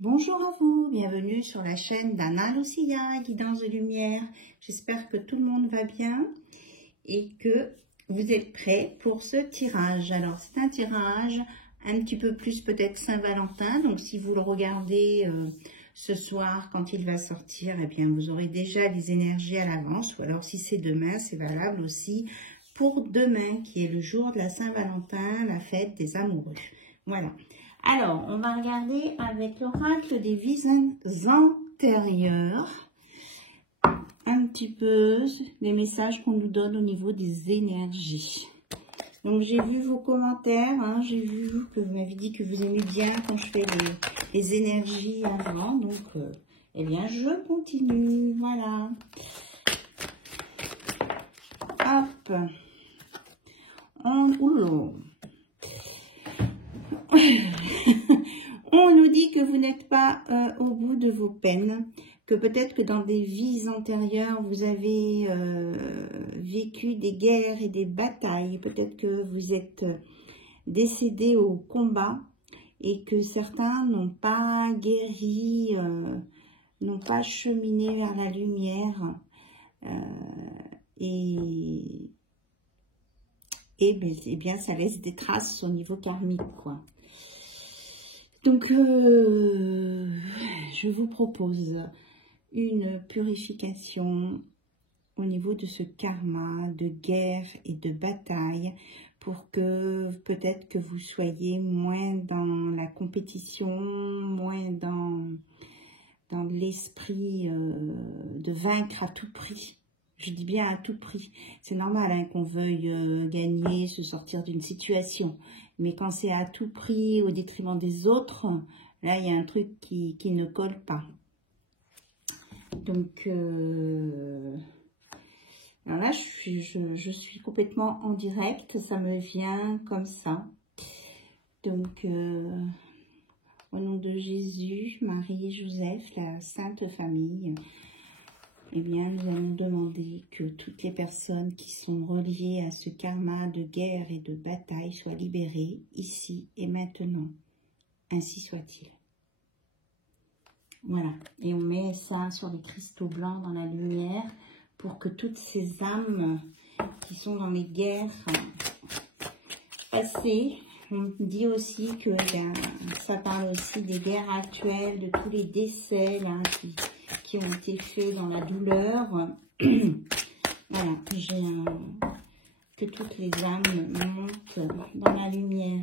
Bonjour à vous, bienvenue sur la chaîne d'Anna Lucia, Guidance de Lumière. J'espère que tout le monde va bien et que vous êtes prêts pour ce tirage. Alors c'est un tirage un petit peu plus peut-être Saint-Valentin, donc si vous le regardez ce soir quand il va sortir, eh bien vous aurez déjà les énergies à l'avance, ou alors si c'est demain, c'est valable aussi pour demain qui est le jour de la Saint-Valentin, la fête des amoureux. Voilà. Alors, on va regarder avec l'oracle des vies antérieures un petit peu les messages qu'on nous donne au niveau des énergies. Donc, j'ai vu vos commentaires, hein, j'ai vu que vous m'avez dit que vous aimez bien quand je fais les énergies avant. Donc, eh bien, je continue. Voilà. Hop. On nous dit que vous n'êtes pas au bout de vos peines, que peut-être que dans des vies antérieures, vous avez vécu des guerres et des batailles. Peut-être que vous êtes décédé au combat et que certains n'ont pas guéri, n'ont pas cheminé vers la lumière. Et bien, ça laisse des traces au niveau karmique, quoi. Donc, je vous propose une purification au niveau de ce karma de guerre et de bataille pour que peut-être que vous soyez moins dans la compétition, moins dans l'esprit de vaincre à tout prix. Je dis bien à tout prix. C'est normal hein, qu'on veuille gagner, se sortir d'une situation. Mais quand c'est à tout prix, au détriment des autres, là, il y a un truc qui ne colle pas. Donc, alors là, je suis complètement en direct. Ça me vient comme ça. Donc, au nom de Jésus, Marie et Joseph, la Sainte Famille, eh bien, nous allons demander que toutes les personnes qui sont reliées à ce karma de guerre et de bataille soient libérées ici et maintenant. Ainsi soit-il. Voilà. Et on met ça sur les cristaux blancs dans la lumière pour que toutes ces âmes qui sont dans les guerres passées, on dit aussi que ça parle aussi des guerres actuelles, de tous les décès là, qui ont été faits dans la douleur. Voilà, que toutes les âmes montent dans la lumière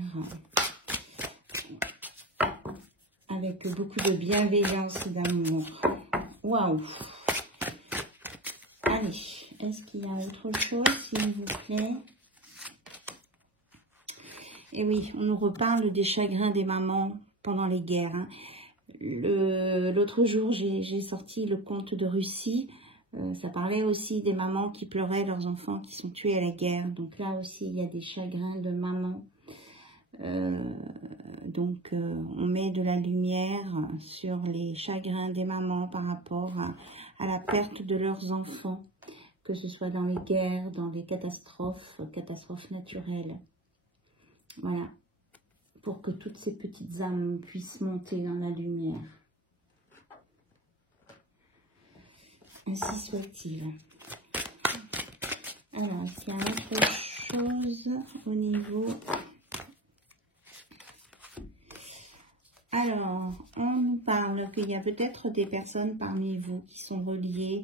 avec beaucoup de bienveillance et d'amour. Waouh! Allez, est-ce qu'il y a autre chose, s'il vous plaît? Et oui, on nous reparle des chagrins des mamans pendant les guerres. Hein. L'autre jour, j'ai sorti le conte de Russie. Ça parlait aussi des mamans qui pleuraient leurs enfants qui sont tués à la guerre. Donc là aussi, il y a des chagrins de mamans. On met de la lumière sur les chagrins des mamans par rapport à la perte de leurs enfants, que ce soit dans les guerres, dans les catastrophes naturelles. Voilà, pour que toutes ces petites âmes puissent monter dans la lumière. Ainsi soit-il. Alors, est-ce qu'il y a autre chose au niveau... Alors, on nous parle qu'il y a peut-être des personnes parmi vous qui sont reliées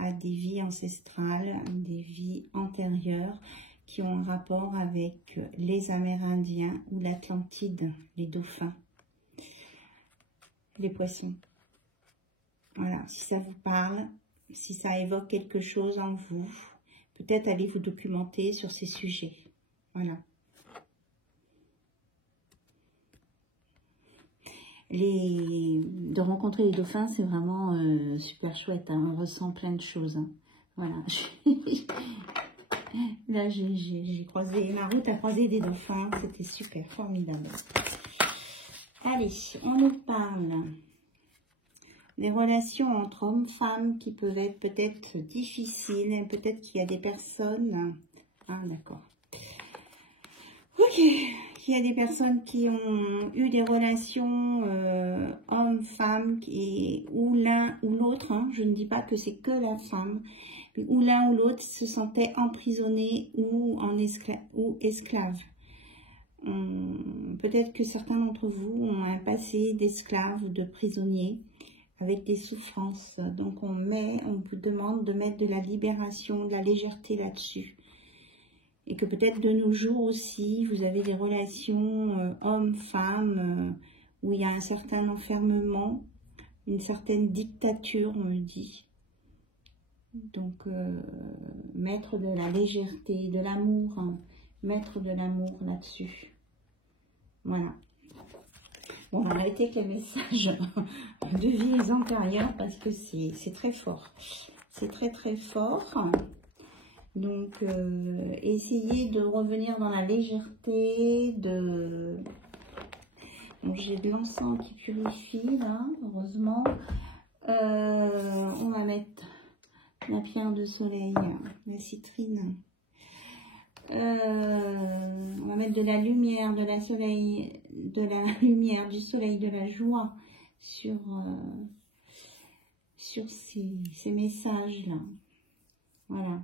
à des vies ancestrales, des vies antérieures, qui ont un rapport avec les Amérindiens ou l'Atlantide, les dauphins, les poissons. Voilà, si ça vous parle, si ça évoque quelque chose en vous, peut-être allez vous documenter sur ces sujets. Voilà. De rencontrer les dauphins, c'est vraiment super chouette. Hein, on ressent plein de choses. Hein. Voilà. Là, j'ai croisé, ma route a croisé des dauphins. C'était super, formidable. Allez, on nous parle des relations entre hommes-femmes qui peuvent être peut-être difficiles. Peut-être qu'il y a des personnes... Ah, d'accord. Ok. Il y a des personnes qui ont eu des relations homme-femme, ou l'un ou l'autre, hein, je ne dis pas que c'est que la femme, où l'un ou l'autre se sentait emprisonné ou esclave. Peut-être que certains d'entre vous ont un passé d'esclave ou de prisonnier avec des souffrances. Donc on vous demande de mettre de la libération, de la légèreté là-dessus. Et que peut-être de nos jours aussi, vous avez des relations homme-femme où il y a un certain enfermement, une certaine dictature, on me dit. Donc, mettre de la légèreté, de l'amour, hein, mettre de l'amour là-dessus. Voilà. Bon, on va arrêter avec les messages de vies antérieures parce que c'est très fort. C'est très très fort. Donc, essayez de revenir dans la légèreté, Bon, j'ai de l'encens qui purifie, là, heureusement. On va mettre la pierre de soleil, la citrine. On va mettre de la lumière, du soleil, de la joie sur ces messages-là. Voilà.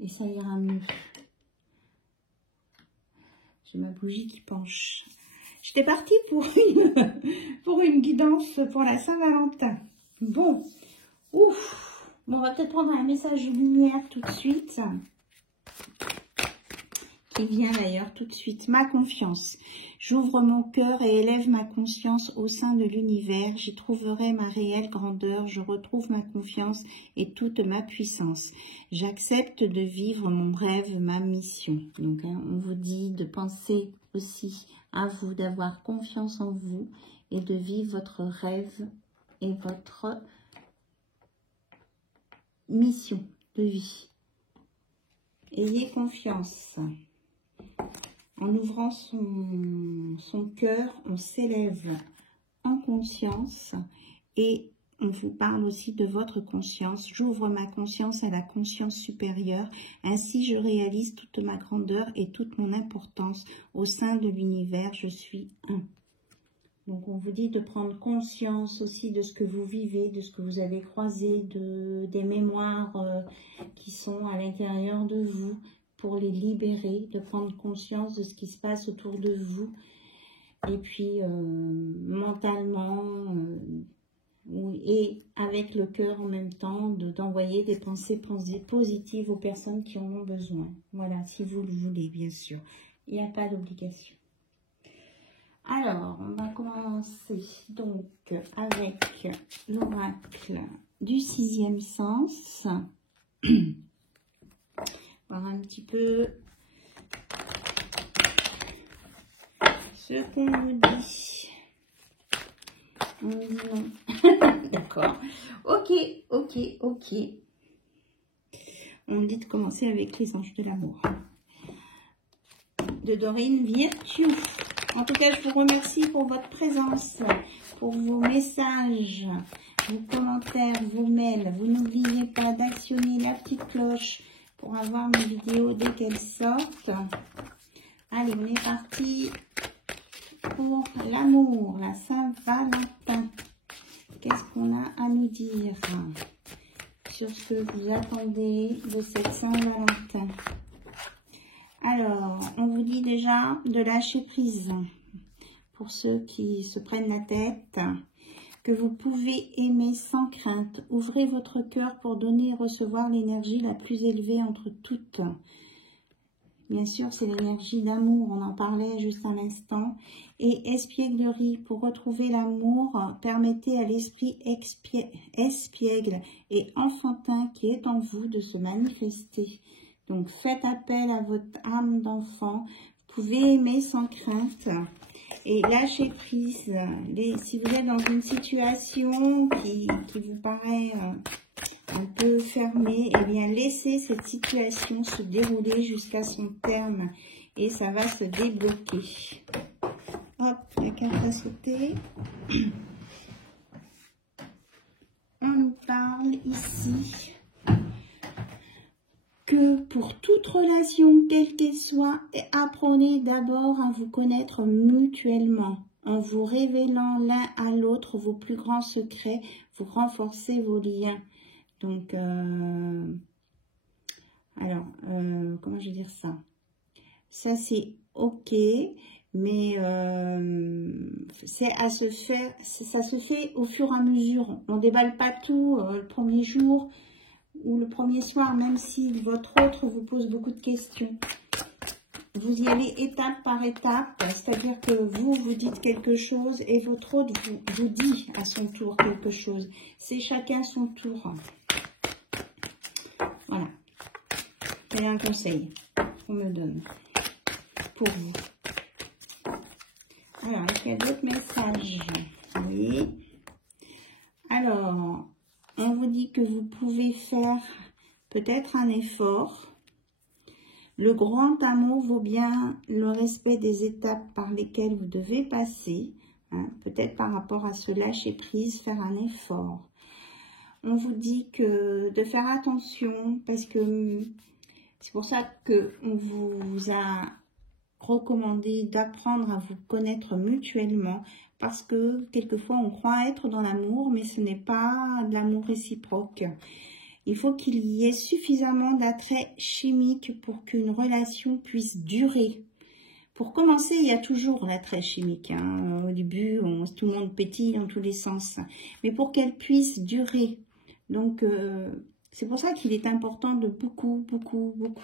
Et ça ira mieux. J'ai ma bougie qui penche. J'étais partie pour une guidance pour la Saint-Valentin. Bon, ouf. Bon, on va peut-être prendre un message de lumière tout de suite. Qui vient d'ailleurs tout de suite. Ma confiance. J'ouvre mon cœur et élève ma conscience au sein de l'univers. J'y trouverai ma réelle grandeur. Je retrouve ma confiance et toute ma puissance. J'accepte de vivre mon rêve, ma mission. Donc, hein, on vous dit de penser aussi à vous, d'avoir confiance en vous et de vivre votre rêve et votre mission de vie. Ayez confiance. En ouvrant son cœur, on s'élève en conscience et on vous parle aussi de votre conscience. J'ouvre ma conscience à la conscience supérieure. Ainsi, je réalise toute ma grandeur et toute mon importance au sein de l'univers. Je suis un. Donc, on vous dit de prendre conscience aussi de ce que vous vivez, de ce que vous avez croisé, des mémoires qui sont à l'intérieur de vous, pour les libérer, de prendre conscience de ce qui se passe autour de vous. Et puis, mentalement, et avec le cœur en même temps, d'envoyer des pensées positives aux personnes qui en ont besoin. Voilà, si vous le voulez, bien sûr. Il n'y a pas d'obligation. Alors, on va commencer donc avec l'oracle du 6e sens. Voir un petit peu ce qu'on nous dit. On dit non. D'accord. Ok. On me dit de commencer avec les anges de l'amour. De Dorine Virtue. En tout cas, je vous remercie pour votre présence, pour vos messages, vos commentaires, vos mails. Vous n'oubliez pas d'actionner la petite cloche pour avoir mes vidéos dès qu'elles sortent. Allez, on est parti pour l'amour, la Saint-Valentin. Qu'est-ce qu'on a à nous dire sur ce que vous attendez de cette Saint-Valentin? Alors, on vous dit déjà de lâcher prise pour ceux qui se prennent la tête, que vous pouvez aimer sans crainte. Ouvrez votre cœur pour donner et recevoir l'énergie la plus élevée entre toutes. Bien sûr, c'est l'énergie d'amour, on en parlait juste à l'instant. Et espièglerie, pour retrouver l'amour, permettez à l'esprit espiègle et enfantin qui est en vous de se manifester. Donc, faites appel à votre âme d'enfant. Vous pouvez aimer sans crainte et lâcher prise. Si vous êtes dans une situation qui vous paraît un peu fermée, eh bien, laissez cette situation se dérouler jusqu'à son terme et ça va se débloquer. Hop, la carte a sauté. On nous parle ici que pour toute relation, quelle qu'elle soit, apprenez d'abord à vous connaître mutuellement. En vous révélant l'un à l'autre vos plus grands secrets, vous renforcez vos liens. Donc, comment je vais dire ça? Ça, c'est ok, mais c'est à se faire, ça se fait au fur et à mesure. On déballe pas tout le premier jour ou le premier soir, même si votre autre vous pose beaucoup de questions. Vous y allez étape par étape, c'est-à-dire que vous dites quelque chose et votre autre vous dit à son tour quelque chose. C'est chacun son tour. Voilà. C'est un conseil qu'on me donne pour vous. Alors, est-ce qu'il y a d'autres messages? Oui. Alors, on vous dit que vous pouvez faire peut-être un effort. Le grand amour vaut bien le respect des étapes par lesquelles vous devez passer. Hein, peut-être par rapport à ce lâcher prise, faire un effort. On vous dit que de faire attention parce que c'est pour ça qu'on vous a recommandé d'apprendre à vous connaître mutuellement parce que quelquefois on croit être dans l'amour mais ce n'est pas de l'amour réciproque. Il faut qu'il y ait suffisamment d'attrait chimique pour qu'une relation puisse durer. Pour commencer, il y a toujours l'attrait chimique. Hein. Au début, tout le monde pétille dans tous les sens. Mais pour qu'elle puisse durer. Donc, c'est pour ça qu'il est important de beaucoup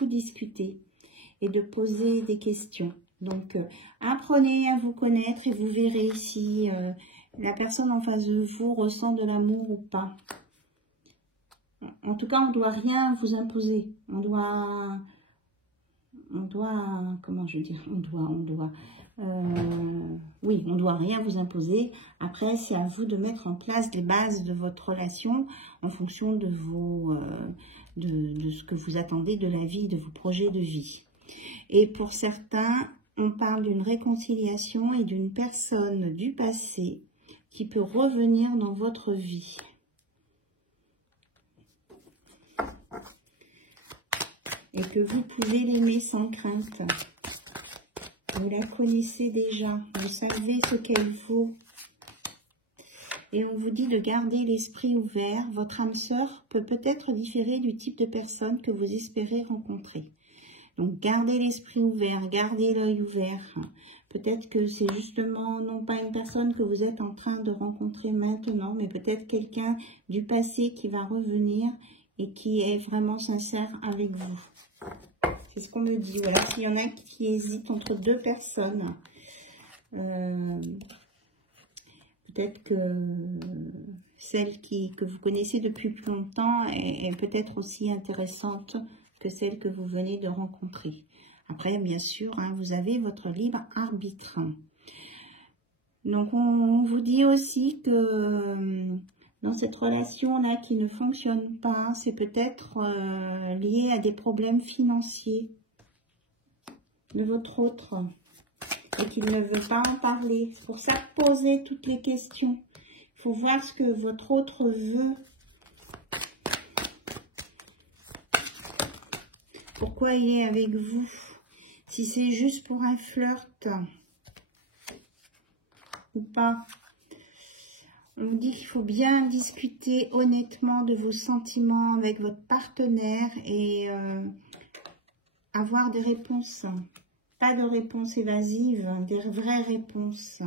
discuter et de poser des questions. Donc, apprenez à vous connaître et vous verrez si la personne en face de vous ressent de l'amour ou pas. En tout cas, on ne doit rien vous imposer. On doit, comment je veux dire, oui, on doit rien vous imposer. Après, c'est à vous de mettre en place les bases de votre relation en fonction de de ce que vous attendez de la vie, de vos projets de vie. Et pour certains, on parle d'une réconciliation et d'une personne du passé qui peut revenir dans votre vie. Et que vous pouvez l'aimer sans crainte. Vous la connaissez déjà, vous savez ce qu'elle vaut. Et on vous dit de garder l'esprit ouvert. Votre âme sœur peut peut-être différer du type de personne que vous espérez rencontrer. Donc gardez l'esprit ouvert, gardez l'œil ouvert. Peut-être que c'est justement non pas une personne que vous êtes en train de rencontrer maintenant, mais peut-être quelqu'un du passé qui va revenir et qui est vraiment sincère avec vous. C'est ce qu'on me dit. Voilà. S'il y en a qui hésitent entre deux personnes, peut-être que celle que vous connaissez depuis plus longtemps est peut-être aussi intéressante que celle que vous venez de rencontrer. Après, bien sûr, hein, vous avez votre libre arbitre. Donc, on vous dit aussi que dans cette relation-là qui ne fonctionne pas, c'est peut-être lié à des problèmes financiers de votre autre et qu'il ne veut pas en parler. C'est pour ça que posez toutes les questions. Il faut voir ce que votre autre veut. Pourquoi il est avec vous? Si c'est juste pour un flirt ou pas. On vous dit qu'il faut bien discuter honnêtement de vos sentiments avec votre partenaire et avoir des réponses. Pas de réponses évasives, des vraies réponses.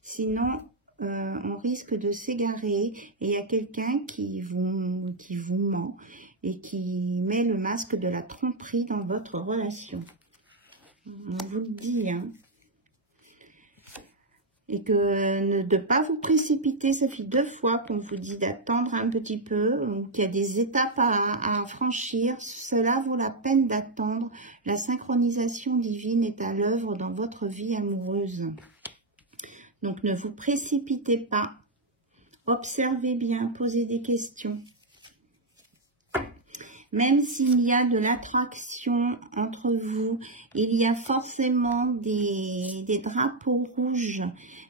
Sinon, on risque de s'égarer et il y a quelqu'un qui vous ment et qui met le masque de la tromperie dans votre relation. On vous le dit, hein. Et que de ne pas vous précipiter, ça fait 2 fois qu'on vous dit d'attendre un petit peu, qu'il y a des étapes à franchir. Cela vaut la peine d'attendre. La synchronisation divine est à l'œuvre dans votre vie amoureuse. Donc ne vous précipitez pas. Observez bien, posez des questions. Même s'il y a de l'attraction entre vous, il y a forcément des drapeaux rouges,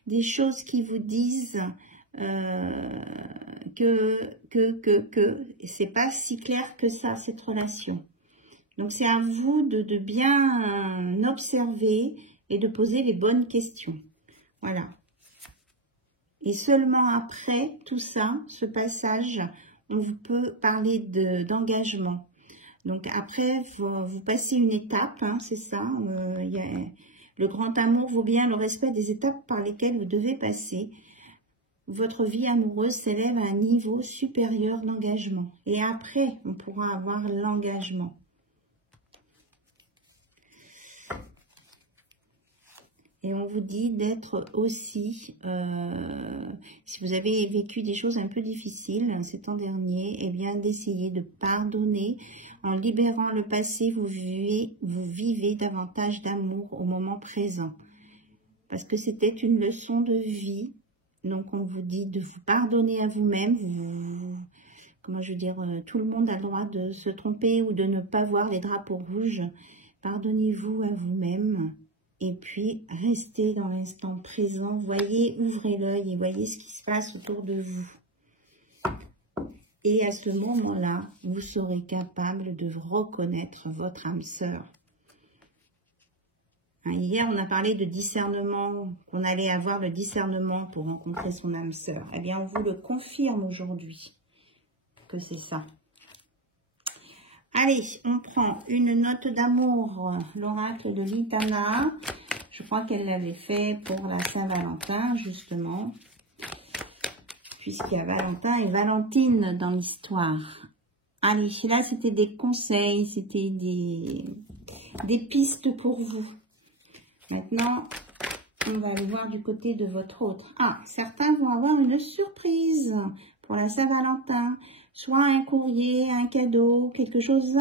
des choses qui vous disent que c'est pas si clair que ça, cette relation. Donc, c'est à vous de bien observer et de poser les bonnes questions. Voilà. Et seulement après tout ça, ce passage, on peut parler d'engagement. Donc, après, vous passez une étape, hein, c'est ça. Le grand amour vaut bien le respect des étapes par lesquelles vous devez passer. Votre vie amoureuse s'élève à un niveau supérieur d'engagement. Et après, on pourra avoir l'engagement. Et on vous dit d'être aussi, si vous avez vécu des choses un peu difficiles ces temps derniers, eh bien d'essayer de pardonner. En libérant le passé, vous vivez davantage d'amour au moment présent. Parce que c'était une leçon de vie. Donc on vous dit de vous pardonner à vous-même. Comment je veux dire, tout le monde a le droit de se tromper ou de ne pas voir les drapeaux rouges. Pardonnez-vous à vous-même. Et puis, restez dans l'instant présent. Voyez, ouvrez l'œil et voyez ce qui se passe autour de vous. Et à ce moment-là, vous serez capable de reconnaître votre âme sœur. Hier, on a parlé de discernement, qu'on allait avoir le discernement pour rencontrer son âme sœur. Eh bien, on vous le confirme aujourd'hui que c'est ça. Allez, on prend une note d'amour, l'oracle de Litana. Je crois qu'elle l'avait fait pour la Saint-Valentin, justement. Puisqu'il y a Valentin et Valentine dans l'histoire. Allez, là, c'était des conseils, c'était des pistes pour vous. Maintenant, on va aller voir du côté de votre autre. Ah, certains vont avoir une surprise pour la Saint-Valentin. Soit un courrier, un cadeau, quelque chose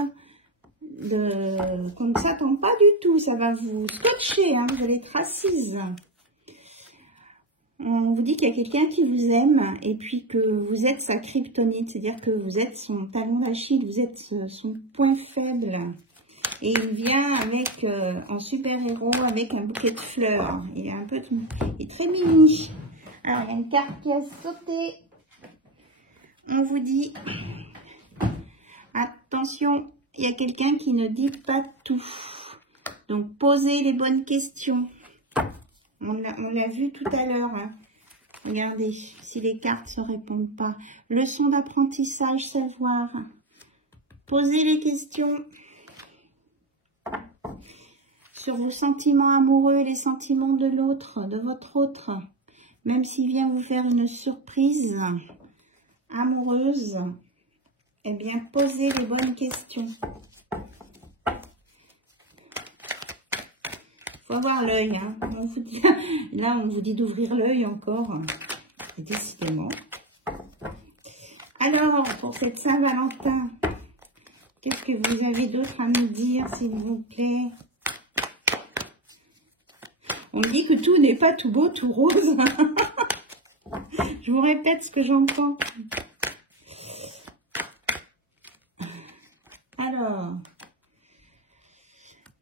qu'on ne s'attend pas du tout. Ça va vous scotcher, hein, vous allez être assise. On vous dit qu'il y a quelqu'un qui vous aime et puis que vous êtes sa kryptonite. C'est-à-dire que vous êtes son talon d'Achille, vous êtes son point faible. Et il vient avec, en super-héros, avec un bouquet de fleurs. Il est très mini. Alors, il y a une carte qui a sauté. On vous dit, attention, il y a quelqu'un qui ne dit pas tout. Donc, posez les bonnes questions. On l'a vu tout à l'heure. Hein. Regardez, si les cartes ne se répondent pas. Leçon d'apprentissage, savoir. Posez les questions sur vos sentiments amoureux et les sentiments de l'autre, de votre autre. Même s'il vient vous faire une surprise amoureuse, eh bien, posez les bonnes questions. Faut avoir l'œil, hein. Là, on vous dit d'ouvrir l'œil encore, décidément. Alors, pour cette Saint-Valentin, qu'est-ce que vous avez d'autre à me dire, s'il vous plaît? On me dit que tout n'est pas tout beau, tout rose. Je vous répète ce que j'entends. Alors,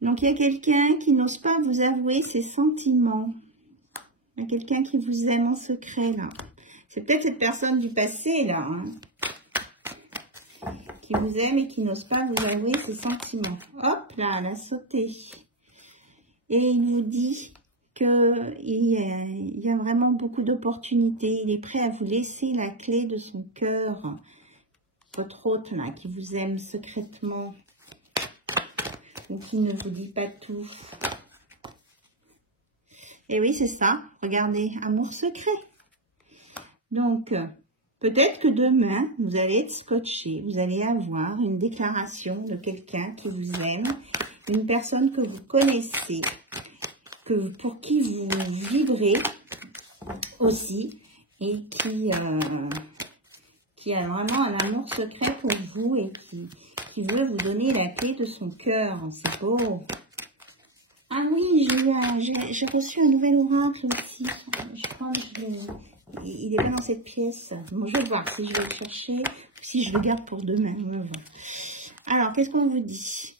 donc il y a quelqu'un qui n'ose pas vous avouer ses sentiments. Il y a quelqu'un qui vous aime en secret, là. C'est peut-être cette personne du passé, là, hein, qui vous aime et qui n'ose pas vous avouer ses sentiments. Hop, là, elle a sauté. Et il vous dit qu'il y a vraiment beaucoup d'opportunités. Il est prêt à vous laisser la clé de son cœur. Votre hôte, là, qui vous aime secrètement. Ou qui ne vous dit pas tout. Et oui, c'est ça. Regardez, amour secret. Donc, peut-être que demain, vous allez être scotché. Vous allez avoir une déclaration de quelqu'un qui vous aime. Une personne que vous connaissez. Pour qui vous vibrez aussi. Et qui a vraiment un amour secret pour vous. Et qui veut vous donner la clé de son cœur. C'est beau. Ah oui, j'ai reçu un nouvel oracle aussi. Je crois que il est pas dans cette pièce. Bon, je vais voir si je vais le chercher ou si je le garde pour demain. On va voir. Alors, qu'est-ce qu'on vous dit?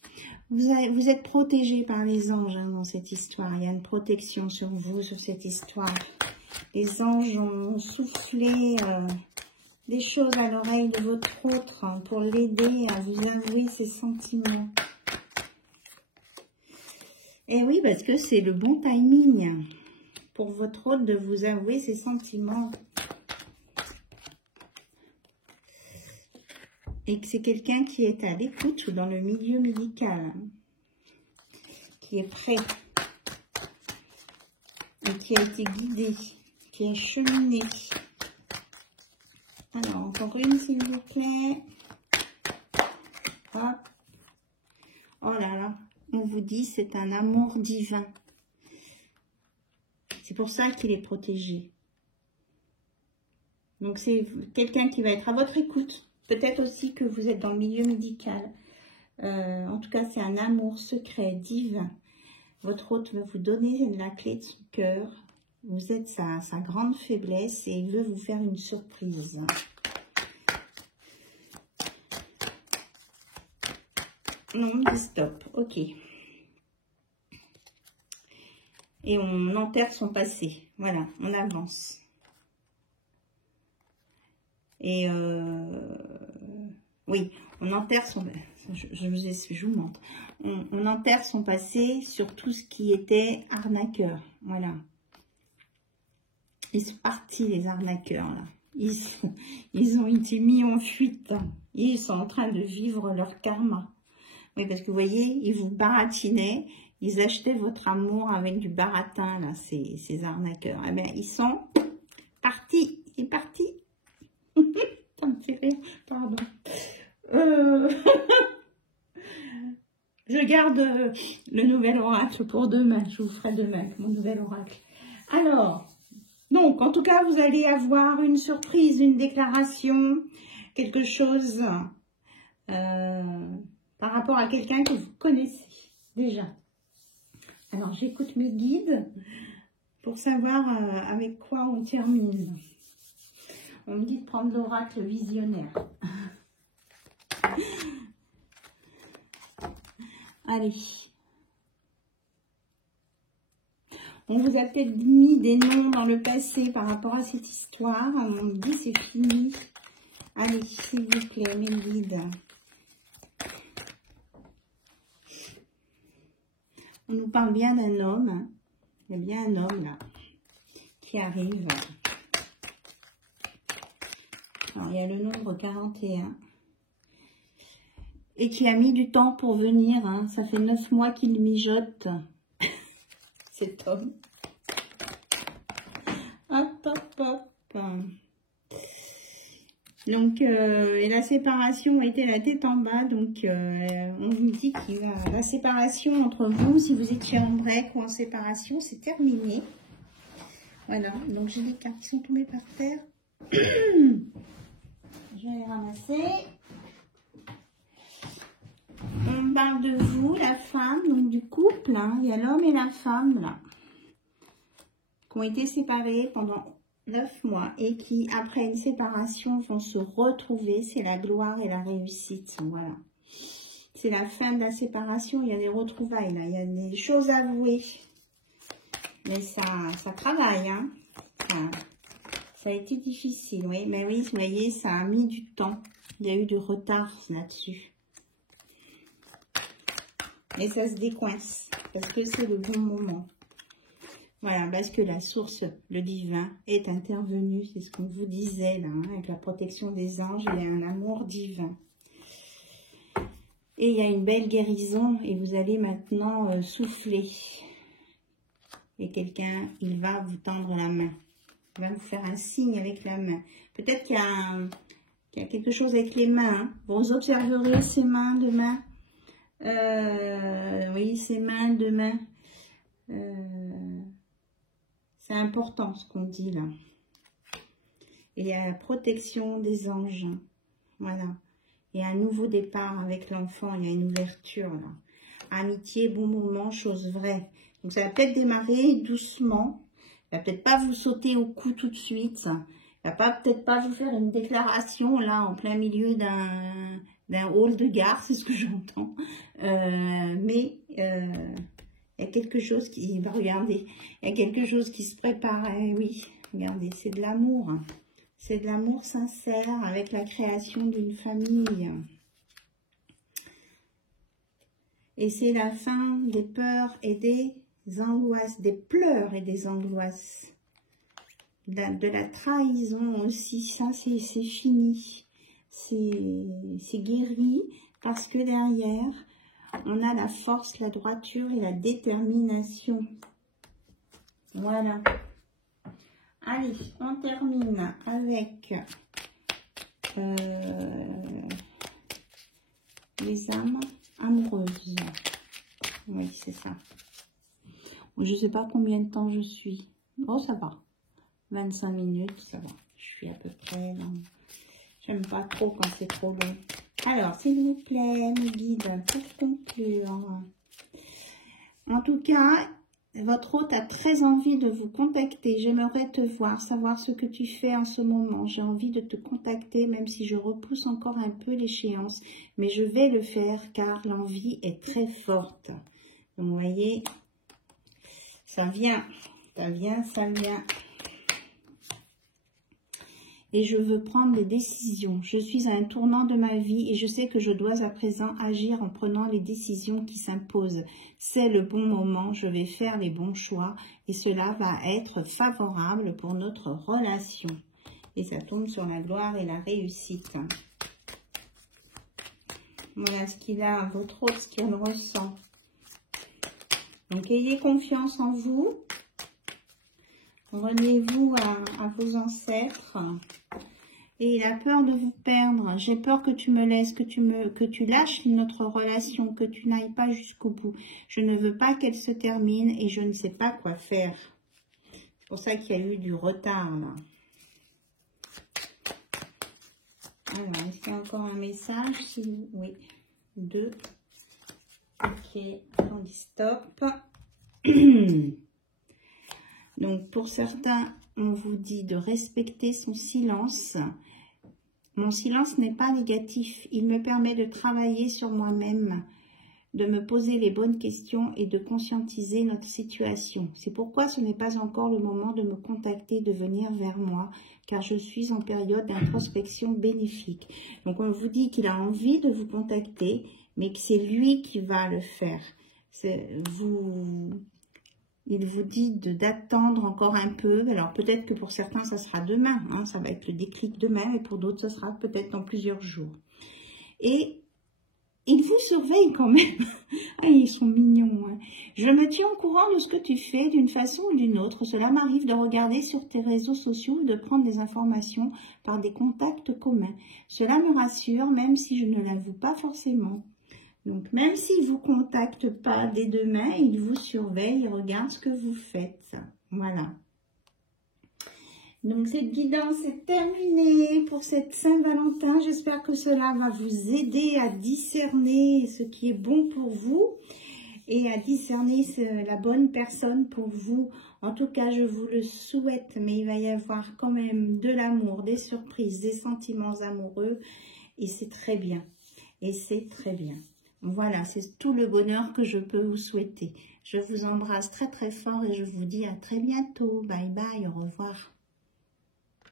Vous êtes protégé par les anges, hein, dans cette histoire. Il y a une protection sur vous, sur cette histoire. Les anges ont soufflé des choses à l'oreille de votre autre, hein, pour l'aider à vous avouer ses sentiments. Et oui, parce que c'est le bon timing pour votre hôte de vous avouer ses sentiments. Et que c'est quelqu'un qui est à l'écoute ou dans le milieu médical, qui est prêt, et qui a été guidé, qui est cheminé. Alors, encore une, s'il vous plaît. Hop. Oh là là, on vous dit, c'est un amour divin. C'est pour ça qu'il est protégé. Donc, c'est quelqu'un qui va être à votre écoute. Peut-être aussi que vous êtes dans le milieu médical. En tout cas, c'est un amour secret, divin. Votre hôte veut vous donner la clé de son cœur. Vous êtes sa grande faiblesse et il veut vous faire une surprise. Non, on dit stop. Ok. Et on enterre son passé. Voilà, on avance. Et oui, on enterre son... Je vous montre. On enterre son passé sur tout ce qui était arnaqueur. Voilà. Ils sont partis, les arnaqueurs, là. Ils ont été mis en fuite. Ils sont en train de vivre leur karma. Oui, parce que vous voyez, ils vous baratinaient. Ils achetaient votre amour avec du baratin, là, ces arnaqueurs. Eh bien, ils sont partis. Il est parti. Ça me fait rire. Pardon. Je garde le nouvel oracle pour demain. Je vous ferai demain mon nouvel oracle. Alors, donc, en tout cas, vous allez avoir une surprise, une déclaration, quelque chose par rapport à quelqu'un que vous connaissez déjà. Alors, j'écoute mes guides pour savoir avec quoi on termine. On me dit de prendre l'oracle visionnaire. Allez. On vous a peut-être mis des noms dans le passé par rapport à cette histoire. On me dit c'est fini. Allez, s'il vous plaît, mes guides. On nous parle bien d'un homme. Il y a bien un homme là qui arrive. Alors, il y a le nombre 41. Et qui a mis du temps pour venir. Hein. Ça fait 9 mois qu'il mijote. Cet homme. Hop, hop, hop. Donc, et la séparation était la tête en bas. Donc, on vous dit que la séparation entre vous, si vous étiez en break ou en séparation, c'est terminé. Voilà. Donc, j'ai des cartes qui sont tombées par terre. Je vais les ramasser. On parle de vous, la femme, donc du couple. Hein. Il y a l'homme et la femme, là, qui ont été séparés pendant 9 mois et qui, après une séparation, vont se retrouver. C'est la gloire et la réussite. Voilà. C'est la fin de la séparation. Il y a des retrouvailles, là. Il y a des choses avouées. Mais ça travaille, hein. Enfin, ça a été difficile, oui. Mais oui, vous voyez, ça a mis du temps. Il y a eu du retard là-dessus. Et ça se décoince. Parce que c'est le bon moment. Voilà, parce que la source, le divin, est intervenu. C'est ce qu'on vous disait, là, hein, avec la protection des anges. Il y a un amour divin. Et il y a une belle guérison. Et vous allez maintenant souffler. Et quelqu'un, il va vous tendre la main. Il va vous faire un signe avec la main. Peut-être qu'il y a quelque chose avec les mains. Hein. Vous observerez ses mains demain. Oui, ses mains demain. C'est important ce qu'on dit là. Et il y a la protection des anges. Voilà. Il y a un nouveau départ avec l'enfant. Il y a une ouverture là. Amitié, bon moment, chose vraie. Donc ça va peut-être démarrer doucement. Il va peut-être pas vous sauter au cou tout de suite. Il va peut-être pas vous faire une déclaration là en plein milieu d'un hall de gare, c'est ce que j'entends. Mais il y a quelque chose qui... Regardez, il y a quelque chose qui se prépare. Oui, regardez, c'est de l'amour. C'est de l'amour sincère avec la création d'une famille. Et c'est la fin des peurs et des angoisses, des pleurs et des angoisses. De la trahison aussi, ça c'est fini. C'est guéri parce que derrière, on a la force, la droiture et la détermination. Voilà. Allez, on termine avec les âmes amoureuses. Oui, c'est ça. Je ne sais pas combien de temps je suis. Oh, ça va. 25 minutes, ça va. Je suis à peu près dans... J'aime pas trop quand c'est trop long. Alors, s'il vous plaît, mes guides, pour conclure. En tout cas, votre hôte a très envie de vous contacter. J'aimerais te voir, savoir ce que tu fais en ce moment. J'ai envie de te contacter, même si je repousse encore un peu l'échéance. Mais je vais le faire car l'envie est très forte. Donc, vous voyez, ça vient, ça vient, ça vient. Et je veux prendre des décisions. Je suis à un tournant de ma vie et je sais que je dois à présent agir en prenant les décisions qui s'imposent. C'est le bon moment, je vais faire les bons choix et cela va être favorable pour notre relation. Et ça tombe sur la gloire et la réussite. Voilà ce qu'il a, votre hôte, ce qu'il ressent. Donc ayez confiance en vous. Reliez-vous à vos ancêtres. Et il a peur de vous perdre. J'ai peur que tu me laisses, que tu lâches notre relation, que tu n'ailles pas jusqu'au bout. Je ne veux pas qu'elle se termine et je ne sais pas quoi faire. C'est pour ça qu'il y a eu du retard là. Alors, est-ce qu'il y a encore un message? Oui. 2. Ok, on dit stop. Donc, pour certains, on vous dit de respecter son silence. Mon silence n'est pas négatif. Il me permet de travailler sur moi-même, de me poser les bonnes questions et de conscientiser notre situation. C'est pourquoi ce n'est pas encore le moment de me contacter, de venir vers moi, car je suis en période d'introspection bénéfique. Donc, on vous dit qu'il a envie de vous contacter, mais que c'est lui qui va le faire. Il vous dit d'attendre encore un peu. Alors, peut-être que pour certains, ça sera demain. Hein, ça va être le déclic demain. Et pour d'autres, ça sera peut-être dans plusieurs jours. Et il vous surveille quand même. Ah, ils sont mignons. Hein. Je me tiens au courant de ce que tu fais d'une façon ou d'une autre. Cela m'arrive de regarder sur tes réseaux sociaux, de prendre des informations par des contacts communs. Cela me rassure, même si je ne l'avoue pas forcément. Donc, même s'il ne vous contacte pas dès demain, il vous surveille, il regarde ce que vous faites. Voilà. Donc, cette guidance est terminée pour cette Saint-Valentin. J'espère que cela va vous aider à discerner ce qui est bon pour vous et à discerner la bonne personne pour vous. En tout cas, je vous le souhaite, mais il va y avoir quand même de l'amour, des surprises, des sentiments amoureux et c'est très bien. Et c'est très bien. Voilà, c'est tout le bonheur que je peux vous souhaiter. Je vous embrasse très très fort et je vous dis à très bientôt. Bye bye, au revoir.